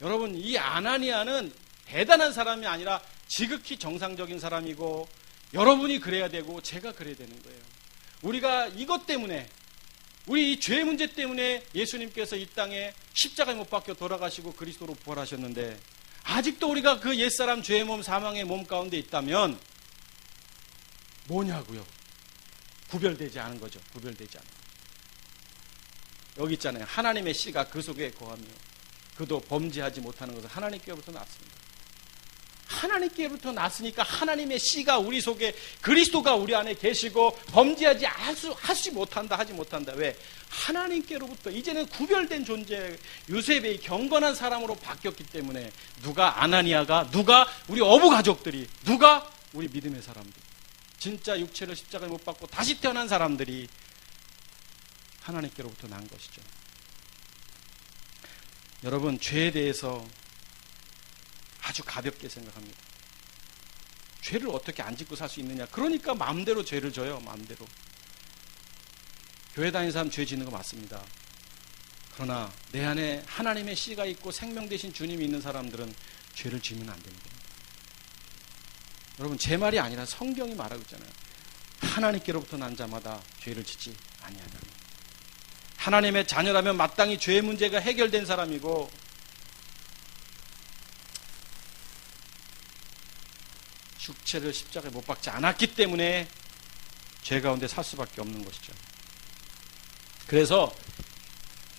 여러분, 이 아나니아는 대단한 사람이 아니라 지극히 정상적인 사람이고, 여러분이 그래야 되고 제가 그래야 되는 거예요. 우리가 이것 때문에, 우리 이 죄 문제 때문에 예수님께서 이 땅에 십자가에 못 박혀 돌아가시고 그리스도로 부활하셨는데, 아직도 우리가 그 옛사람 죄의 몸, 사망의 몸 가운데 있다면 뭐냐고요? 구별되지 않은 거죠. 구별되지 않은 거죠. 여기 있잖아요. 하나님의 씨가 그 속에 거하며 그도 범죄하지 못하는 것은 하나님께로부터 났습니다. 하나님께로부터 났으니까 하나님의 씨가 우리 속에, 그리스도가 우리 안에 계시고 범죄하지 하지 못한다. 왜? 하나님께로부터 이제는 구별된 존재, 요셉의 경건한 사람으로 바뀌었기 때문에, 누가 아나니아가, 누가 우리 어부 가족들이, 누가 우리 믿음의 사람들, 진짜 육체를 십자가에 못 박고 다시 태어난 사람들이 하나님께로부터 난 것이죠. 여러분, 죄에 대해서 아주 가볍게 생각합니다. 죄를 어떻게 안 짓고 살 수 있느냐. 그러니까 마음대로 죄를 져요. 마음대로. 교회 다니는 사람 죄 짓는 거 맞습니다. 그러나 내 안에 하나님의 씨가 있고 생명 되신 주님이 있는 사람들은 죄를 지으면 안 됩니다. 여러분, 제 말이 아니라 성경이 말하고 있잖아요. 하나님께로부터 난 자마다 죄를 짓지 아니하나니. 하나님의 자녀라면 마땅히 죄의 문제가 해결된 사람이고, 육체를 십자가에 못 박지 않았기 때문에 죄 가운데 살 수밖에 없는 것이죠. 그래서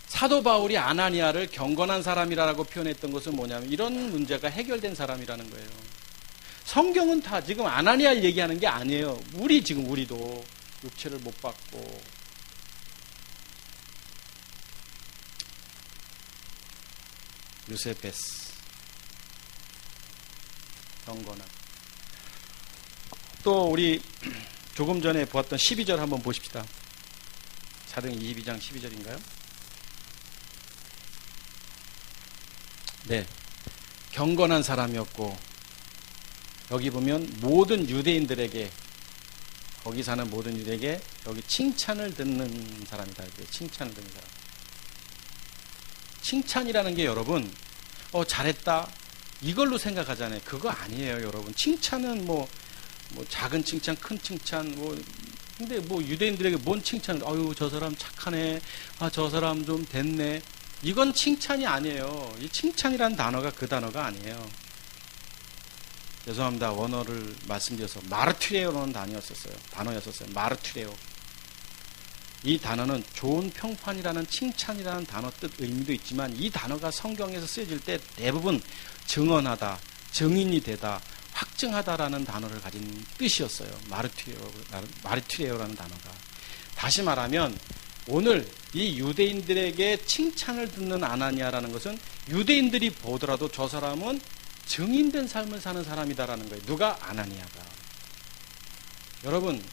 사도 바울이 아나니아를 경건한 사람이라고 표현했던 것은 뭐냐면, 이런 문제가 해결된 사람이라는 거예요. 성경은 다 지금 아나니아를 얘기하는 게 아니에요. 우리도 육체를 못 박고, 유세베스, 경건한. 또 우리 조금 전에 보았던 12절 한번 보십시다. 사도행 22장 12절인가요? 네, 경건한 사람이었고, 여기 보면 모든 유대인들에게, 거기 사는 모든 유대에게 여기 칭찬을 듣는 사람이다. 칭찬을 듣는 사람. 칭찬이라는 게 여러분, 잘했다 이걸로 생각하잖아요. 그거 아니에요, 여러분. 칭찬은 뭐 작은 칭찬, 큰 칭찬, 근데 유대인들에게 뭔 칭찬을, 아유 저 사람 착하네, 저 사람 좀 됐네. 이건 칭찬이 아니에요. 이 칭찬이라는 단어가 그 단어가 아니에요. 죄송합니다. 원어를 말씀드려서 마르투레오라는 단어였었어요. 마르투레오. 이 단어는 좋은 평판이라는 칭찬이라는 단어 뜻 의미도 있지만 이 단어가 성경에서 쓰여질 때 대부분 증언하다, 증인이 되다, 확증하다라는 단어를 가진 뜻이었어요. 마르투레오라는 단어가. 다시 말하면 오늘 이 유대인들에게 칭찬을 듣는 아나니아라는 것은 유대인들이 보더라도 저 사람은 증인된 삶을 사는 사람이다라는 거예요. 누가? 아나니아가. 여러분,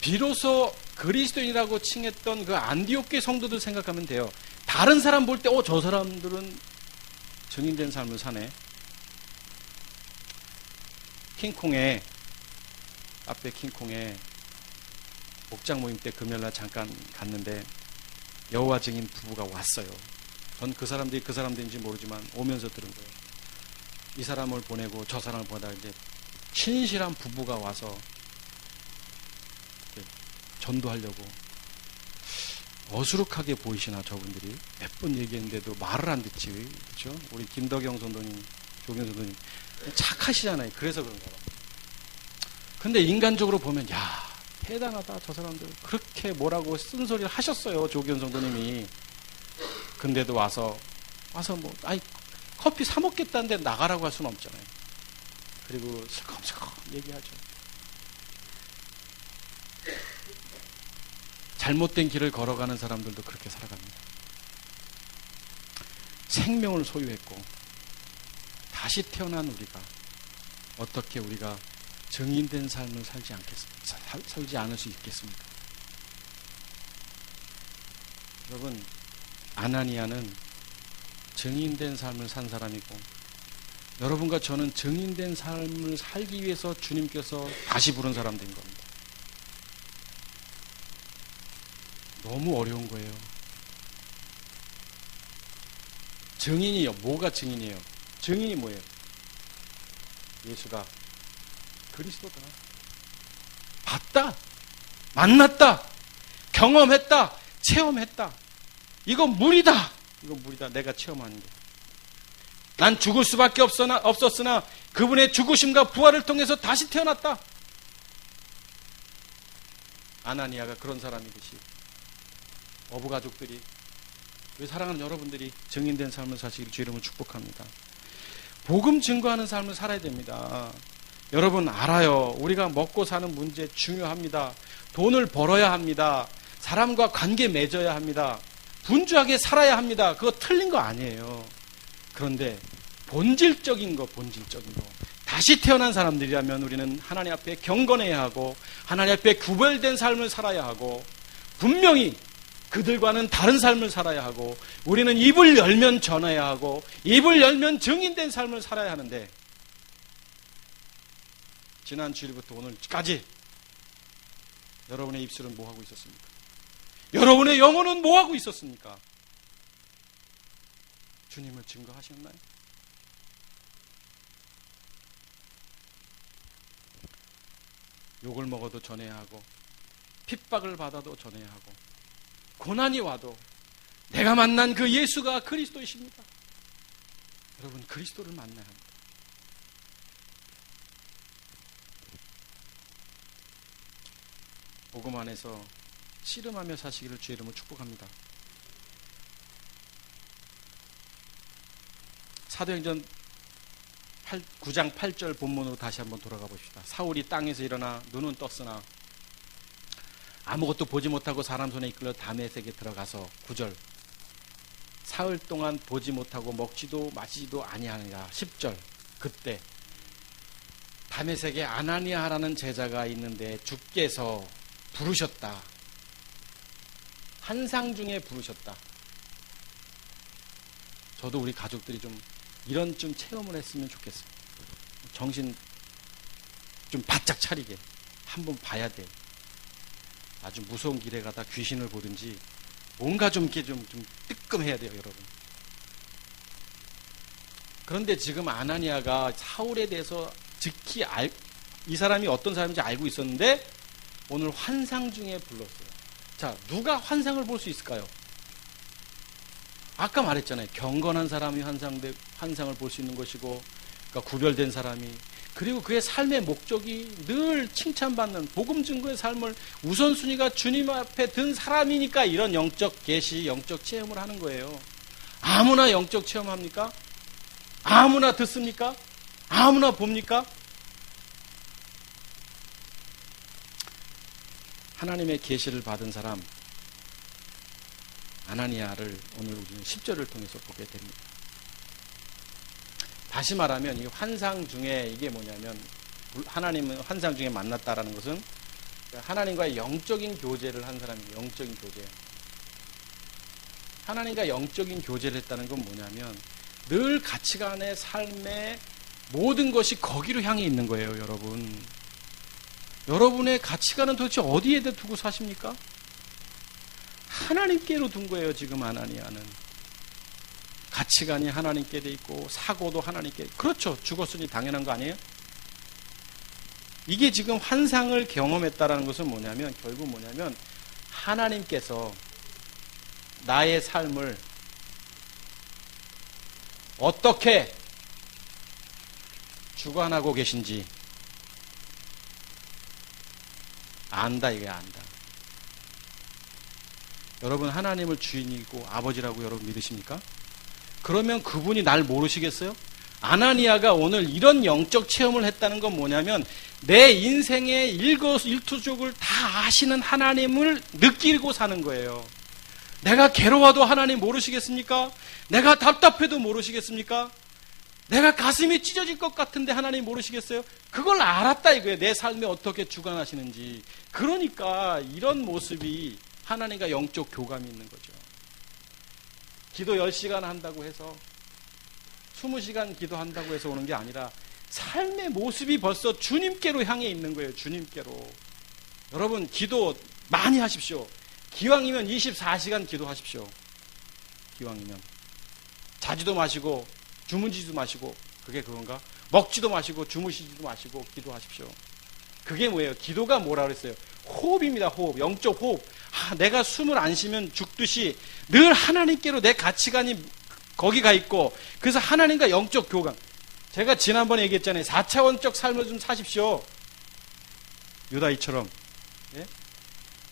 비로소 그리스도인이라고 칭했던 그 안디옥교회 성도들 생각하면 돼요. 다른 사람 볼 때, 저 사람들은 증인된 삶을 사네. 앞에 킹콩에 목장 모임 때 금요일날 잠깐 갔는데 여호와 증인 부부가 왔어요. 전 그 사람들인지 모르지만 오면서 들은 거예요. 이 사람을 보내고 저 사람을 보내다 이제 신실한 부부가 와서 전도하려고 어수룩하게 보이시나 저분들이 몇 번 얘기했는데도 말을 안 듣지. 그렇죠? 우리 김덕영 선도님, 조경 선도님 착하시잖아요. 그래서 그런가 봐. 근데 인간적으로 보면 야 대단하다 저 사람들 그렇게 뭐라고 쓴소리를 하셨어요. 조경 선도님이. 근데도 와서 뭐 커피 사 먹겠다는데 나가라고 할 수는 없잖아요. 그리고 슬쩍슬쩍 얘기하죠. 잘못된 길을 걸어가는 사람들도 그렇게 살아갑니다. 생명을 소유했고 다시 태어난 우리가 어떻게 우리가 증인된 삶을 살지 않을 수 있겠습니까? 여러분, 아나니아는 증인된 삶을 산 사람이고 여러분과 저는 증인된 삶을 살기 위해서 주님께서 다시 부른 사람 된 겁니다. 너무 어려운 거예요. 증인이요. 뭐가 증인이에요? 증인이 뭐예요? 예수가 그리스도다. 봤다. 만났다. 경험했다. 체험했다. 이건 물이다. 내가 체험하는 게. 난 죽을 수밖에 없었으나 그분의 죽으심과 부활을 통해서 다시 태어났다. 아나니아가 그런 사람이듯이 어부 가족들이, 우리 사랑하는 여러분들이 증인된 삶을 사시기를 주 이름으로 축복합니다. 복음 증거하는 삶을 살아야 됩니다. 여러분 알아요. 우리가 먹고 사는 문제 중요합니다. 돈을 벌어야 합니다. 사람과 관계 맺어야 합니다. 분주하게 살아야 합니다. 그거 틀린 거 아니에요. 그런데 본질적인 거 다시 태어난 사람들이라면 우리는 하나님 앞에 경건해야 하고 하나님 앞에 구별된 삶을 살아야 하고 분명히 그들과는 다른 삶을 살아야 하고 우리는 입을 열면 전해야 하고 입을 열면 증인된 삶을 살아야 하는데 지난 주일부터 오늘까지 여러분의 입술은 뭐하고 있었습니까? 여러분의 영혼은 뭐하고 있었습니까? 주님을 증거하셨나요? 욕을 먹어도 전해야 하고 핍박을 받아도 전해야 하고 고난이 와도 내가 만난 그 예수가 그리스도이십니다. 여러분 그리스도를 만나야 합니다. 복음 안에서 씨름하며 사시기를 주의 이름으로 축복합니다. 사도행전 9장 8절 본문으로 다시 한번 돌아가 봅시다. 사울이 땅에서 일어나 눈은 떴으나 아무것도 보지 못하고 사람 손에 이끌려 다메섹에 들어가서 9절 사흘 동안 보지 못하고 먹지도 마시지도 아니하니라. 10절 그때 다메섹에 아나니아라는 제자가 있는데 주께서 부르셨다. 환상 중에 부르셨다. 저도 우리 가족들이 좀 이런 좀 체험을 했으면 좋겠어요. 정신 좀 바짝 차리게 한번 봐야 돼. 아주 무서운 길에 가다 귀신을 보든지 뭔가 좀 이렇게 좀 뜨끔해야 돼요, 여러분. 그런데 지금 아나니아가 사울에 대해서 즉히 이 사람이 어떤 사람인지 알고 있었는데 오늘 환상 중에 불렀어요. 자, 누가 환상을 볼 수 있을까요? 아까 말했잖아요. 경건한 사람이 환상을 볼 수 있는 것이고, 그러니까 구별된 사람이, 그리고 그의 삶의 목적이 늘 칭찬받는 복음 증거의 삶을 우선순위가 주님 앞에 든 사람이니까 이런 영적 계시, 영적 체험을 하는 거예요. 아무나 영적 체험합니까? 아무나 듣습니까? 아무나 봅니까? 하나님의 계시를 받은 사람 아나니아를 오늘 우리는 10절을 통해서 보게 됩니다. 다시 말하면 이 환상 중에 이게 뭐냐면, 하나님은 환상 중에 만났다라는 것은 하나님과의 영적인 교제를 한 사람이에요. 영적인 교제. 하나님과 영적인 교제를 했다는 건 뭐냐면 늘 가치관의 삶의 모든 것이 거기로 향해 있는 거예요. 여러분, 여러분의 가치관은 도대체 어디에 두고 사십니까? 하나님께로 둔 거예요. 지금 아나니아는 가치관이 하나님께 돼 있고 사고도 하나님께. 그렇죠. 죽었으니 당연한 거 아니에요? 이게 지금 환상을 경험했다라는 것은 뭐냐면, 결국 뭐냐면 하나님께서 나의 삶을 어떻게 주관하고 계신지 안다, 이게 안다. 여러분, 하나님을 주인이고 아버지라고 여러분 믿으십니까? 그러면 그분이 날 모르시겠어요? 아나니아가 오늘 이런 영적 체험을 했다는 건 뭐냐면 내 인생의 일거일투족을 다 아시는 하나님을 느끼고 사는 거예요. 내가 괴로워도 하나님 모르시겠습니까? 내가 답답해도 모르시겠습니까? 내가 가슴이 찢어질 것 같은데 하나님 모르시겠어요? 그걸 알았다 이거예요. 내 삶에 어떻게 주관하시는지. 그러니까 이런 모습이 하나님과 영적 교감이 있는 거죠. 기도 10시간 한다고 해서 20시간 기도한다고 해서 오는 게 아니라 삶의 모습이 벌써 주님께로 향해 있는 거예요. 주님께로. 여러분, 기도 많이 하십시오. 기왕이면 24시간 기도하십시오. 기왕이면. 자지도 마시고 주무시지도 마시고. 그게 그건가? 먹지도 마시고 주무시지도 마시고 기도하십시오. 그게 뭐예요? 기도가 뭐라 그랬어요? 호흡입니다. 호흡. 영적 호흡. 내가 숨을 안 쉬면 죽듯이 늘 하나님께로 내 가치관이 거기 가 있고, 그래서 하나님과 영적 교감. 제가 지난번에 얘기했잖아요. 4차원적 삶을 좀 사십시오. 유다이처럼. 예?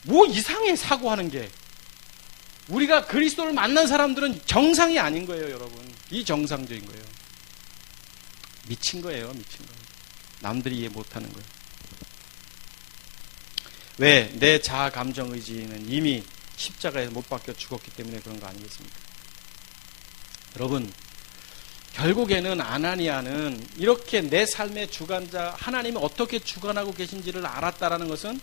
뭐 이상해, 사고하는 게. 우리가 그리스도를 만난 사람들은 정상이 아닌 거예요, 여러분. 비정상적인 거예요. 미친 거예요, 미친 거예요. 남들이 이해 못하는 거예요. 왜? 내 자아 감정 의지는 이미 십자가에 못 박혀 죽었기 때문에 그런 거 아니겠습니까? 여러분, 결국에는 아나니아는 이렇게 내 삶의 주관자, 하나님이 어떻게 주관하고 계신지를 알았다라는 것은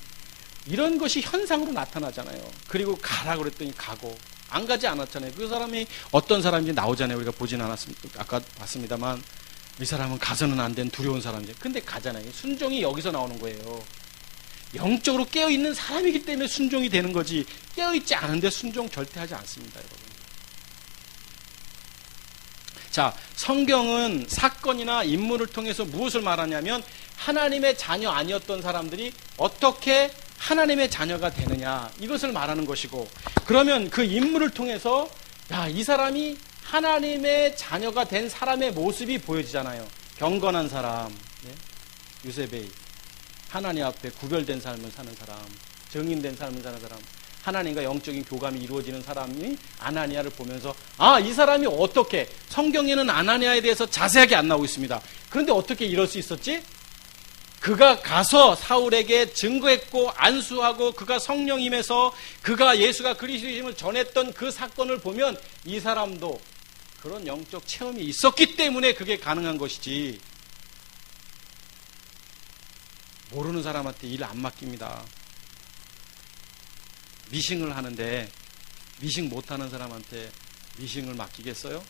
이런 것이 현상으로 나타나잖아요. 그리고 가라고 그랬더니 가고, 안 가지 않았잖아요. 그 사람이 어떤 사람인지 나오잖아요. 우리가 보진 않았습니다. 아까 봤습니다만, 이 사람은 가서는 안 된 두려운 사람이죠. 근데 가잖아요. 순종이 여기서 나오는 거예요. 영적으로 깨어있는 사람이기 때문에 순종이 되는 거지, 깨어있지 않은데 순종 절대 하지 않습니다, 여러분. 자, 성경은 사건이나 인물을 통해서 무엇을 말하냐면 하나님의 자녀 아니었던 사람들이 어떻게 하나님의 자녀가 되느냐, 이것을 말하는 것이고, 그러면 그 인물을 통해서 이 사람이 하나님의 자녀가 된 사람의 모습이 보여지잖아요. 경건한 사람, 유세베이, 하나님 앞에 구별된 삶을 사는 사람, 정인된 삶을 사는 사람, 하나님과 영적인 교감이 이루어지는 사람이 아나니아를 보면서 이 사람이 어떻게, 성경에는 아나니아에 대해서 자세하게 안 나오고 있습니다. 그런데 어떻게 이럴 수 있었지? 그가 가서 사울에게 증거했고 안수하고 그가 성령 임해서 그가 예수가 그리스도임을 전했던 그 사건을 보면 이 사람도 그런 영적 체험이 있었기 때문에 그게 가능한 것이지, 모르는 사람한테 일 안 맡깁니다. 미싱을 하는데 미싱 못하는 사람한테 미싱을 맡기겠어요?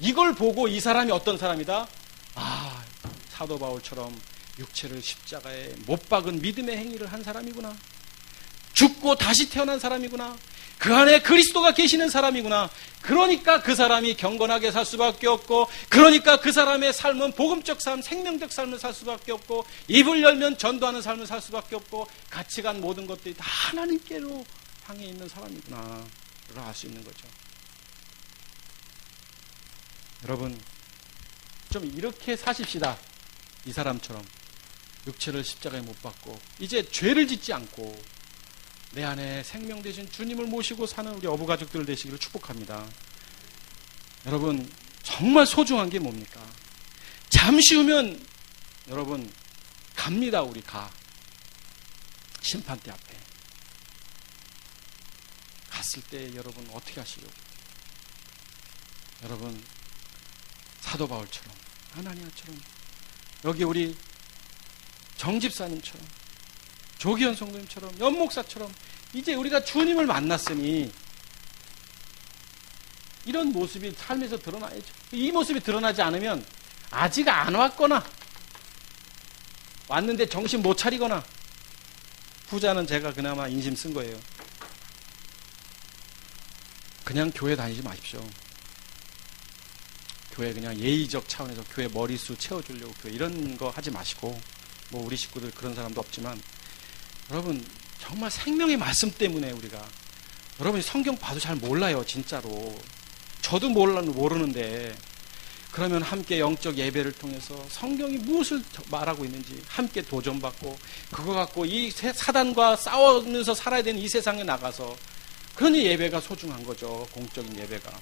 이걸 보고 이 사람이 어떤 사람이다? 사도 바울처럼 육체를 십자가에 못 박은 믿음의 행위를 한 사람이구나. 죽고 다시 태어난 사람이구나. 그 안에 그리스도가 계시는 사람이구나. 그러니까 그 사람이 경건하게 살 수밖에 없고, 그러니까 그 사람의 삶은 복음적 삶, 생명적 삶을 살 수밖에 없고, 입을 열면 전도하는 삶을 살 수밖에 없고, 가치관 모든 것들이 다 하나님께로 향해 있는 사람이구나 알 수 있는 거죠. 여러분, 좀 이렇게 사십시다. 이 사람처럼 육체를 십자가에 못 박고 이제 죄를 짓지 않고 내 안에 생명 되신 주님을 모시고 사는 우리 어부 가족들 되시기를 축복합니다. 여러분, 정말 소중한 게 뭡니까? 잠시 후면 여러분 갑니다. 우리 심판대 앞에 갔을 때 여러분 어떻게 하시려고? 여러분, 사도 바울처럼, 아나니아처럼, 여기 우리 정집사님처럼, 조기현 성도님처럼, 연목사처럼 이제 우리가 주님을 만났으니 이런 모습이 삶에서 드러나야죠. 이 모습이 드러나지 않으면 아직 안 왔거나 왔는데 정신 못 차리거나, 후자는 제가 그나마 인심 쓴 거예요. 그냥 교회 다니지 마십시오. 교회 그냥 예의적 차원에서 교회 머리수 채워주려고 교회 이런 거 하지 마시고, 뭐 우리 식구들 그런 사람도 없지만, 여러분 정말 생명의 말씀 때문에 우리가, 여러분이 성경 봐도 잘 몰라요. 진짜로 저도 모르는데, 그러면 함께 영적 예배를 통해서 성경이 무엇을 말하고 있는지 함께 도전받고, 그거 갖고 이 사단과 싸우면서 살아야 되는 이 세상에 나가서, 그러니 예배가 소중한 거죠. 공적인 예배가.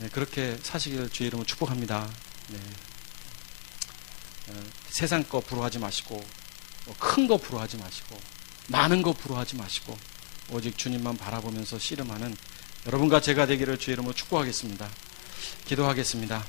네, 그렇게 사시기를 주의 이름으로 축복합니다. 네. 세상 거 부러워하지 마시고, 큰 거 부러워하지 마시고, 많은 거 부러워하지 마시고, 오직 주님만 바라보면서 씨름하는 여러분과 제가 되기를 주의 이름으로 축복하겠습니다. 기도하겠습니다.